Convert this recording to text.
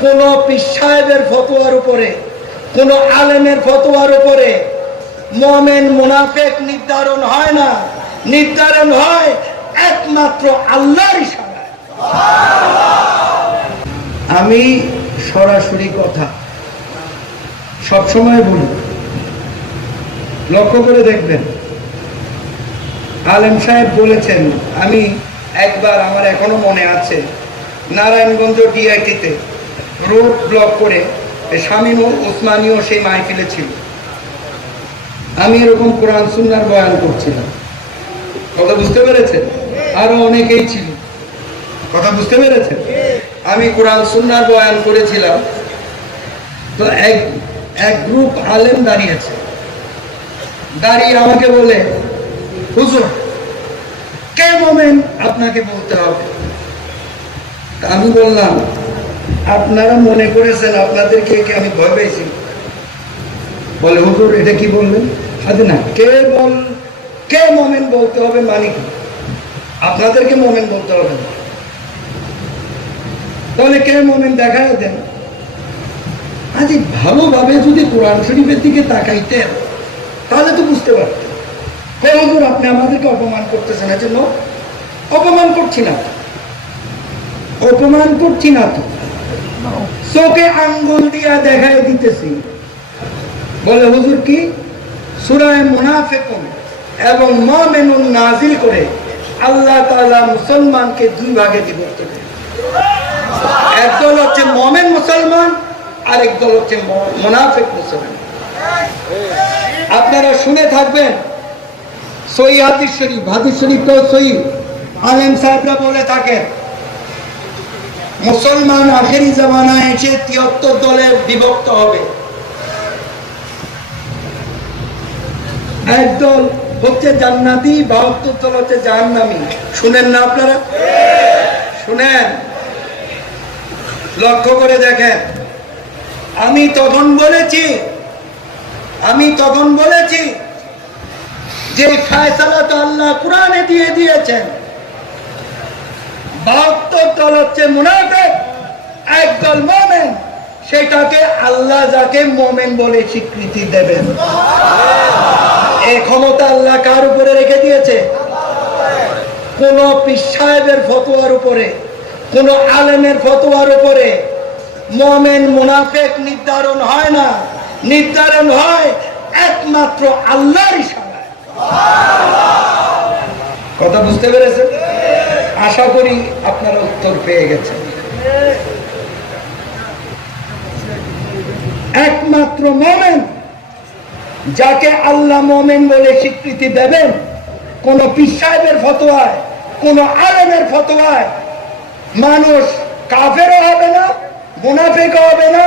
কোন পীর সাহেবের ফতোয়ার উপরে, কোন আলেমের ফতোয়ার উপরে মমেন মুনাফেক নির্ধারণ হয় না। নির্ধারণ হয় একমাত্র আল্লাহর আমি সরাসরি কথা সবসময় বলি, লক্ষ্য করে দেখবেন, আলেম সাহেব বলেছেন, আমি একবার আমার এখনও মনে আছে, নারায়ণগঞ্জ ডিআইটিতে রোড ব্লক করে স্বামীন ওসমানীয় সেই মাহফিলে ছিল। আমি এরকম কোরআন, সুন্নার বয়ান করছিলাম। কথা বুঝতে পেরেছেন? আরও অনেকেই ছিল। কথা বুঝতে পেরেছেন? আমি কোরআন, সুন্নার বয়ান করেছিলাম। তো এক এক গ্রুপ আলেম দাঁড়িয়েছে। দাঁড়িয়ে আমাকে বলে, হুজুর কে মোমেন আপনাকে বলতে হবে? আমি বললাম আপনারা মনে করেছেন আপনাদেরকে কি আমি ভয় পেয়েছি? বলে, হুজুর, এটা কি বলবেন আরে না, কে বল, কে মোমেন বলতে হবে মানে কি? আপনাদেরকে মোমেন বলতে হবে না। তাহলে কে মোমেন দেখায় দেন? আজ ভালোভাবে যদি কোরআন শরীফের দিকে তাকাইতেন, তাহলে তো বুঝতে পারতেন। কে হুজুর, আপনি আমাদেরকে অপমান করতেছেন? এজন্য অপমান করছি না। অপমান করছি না তো? চোখে আঙ্গুল দিয়া দেখাই দিতেছি। বলে হুজুর কি? সুরায় মুনাফেকুন এবং মমেনুন নাজিল করে আল্লাহ তাআলা মুসলমানকে দুই ভাগে বিভক্ত করে। একদল হচ্ছে মমেন মুসলমান, আরেক দল হচ্ছে মুনাফিক মুসলমান। আপনারা শুনে থাকবেন সই হাদিস শরীফ। হাদিস শরীফ তো সই আলেম সাহেবরা বলে থাকেন মুসলমান আখেরি জামানায় এসে তিয়াত্তর দলে বিভক্ত হবে। একদল হচ্ছে জান্নাতি, বাহাত্তর দল হচ্ছে জাহান্নামী। শুনেন না আপনারা? শুনেন। লক্ষ্য করে দেখেন। আমি তখন বলেছি, আমি তখন বলেছি যে ফায়সালা তো আল্লাহ কোরআনে দিয়ে দিয়েছেন। বাহাত্তর দল হচ্ছে মুনাফেক। একদল মোমেন, সেটাকে আল্লাহ যাকে মোমেন বলে স্বীকৃতি দেবেন। এই ক্ষমতা আল্লাহ কার উপরে রেখে দিয়েছে? কোন পীর সাহেবের ফতোয়ার উপরে, কোন আলেমের ফতোয়ার উপরে। মমেন মুনাফেক নির্ধারণ হয় না। নির্ধারণ হয় একমাত্র আল্লাহর কথা বুঝতে পেরেছেন? আশা করি আপনারা উত্তর পেয়ে গেছেন। একমাত্র মমেন, যাকে আল্লাহ মমেন বলে স্বীকৃতি দেবেন, কোন পীর ফতোয়ায়, কোন আলেমের ফতোয়ায়। মানুষ কাফেরও হবে না, মুনাফেকও হবে না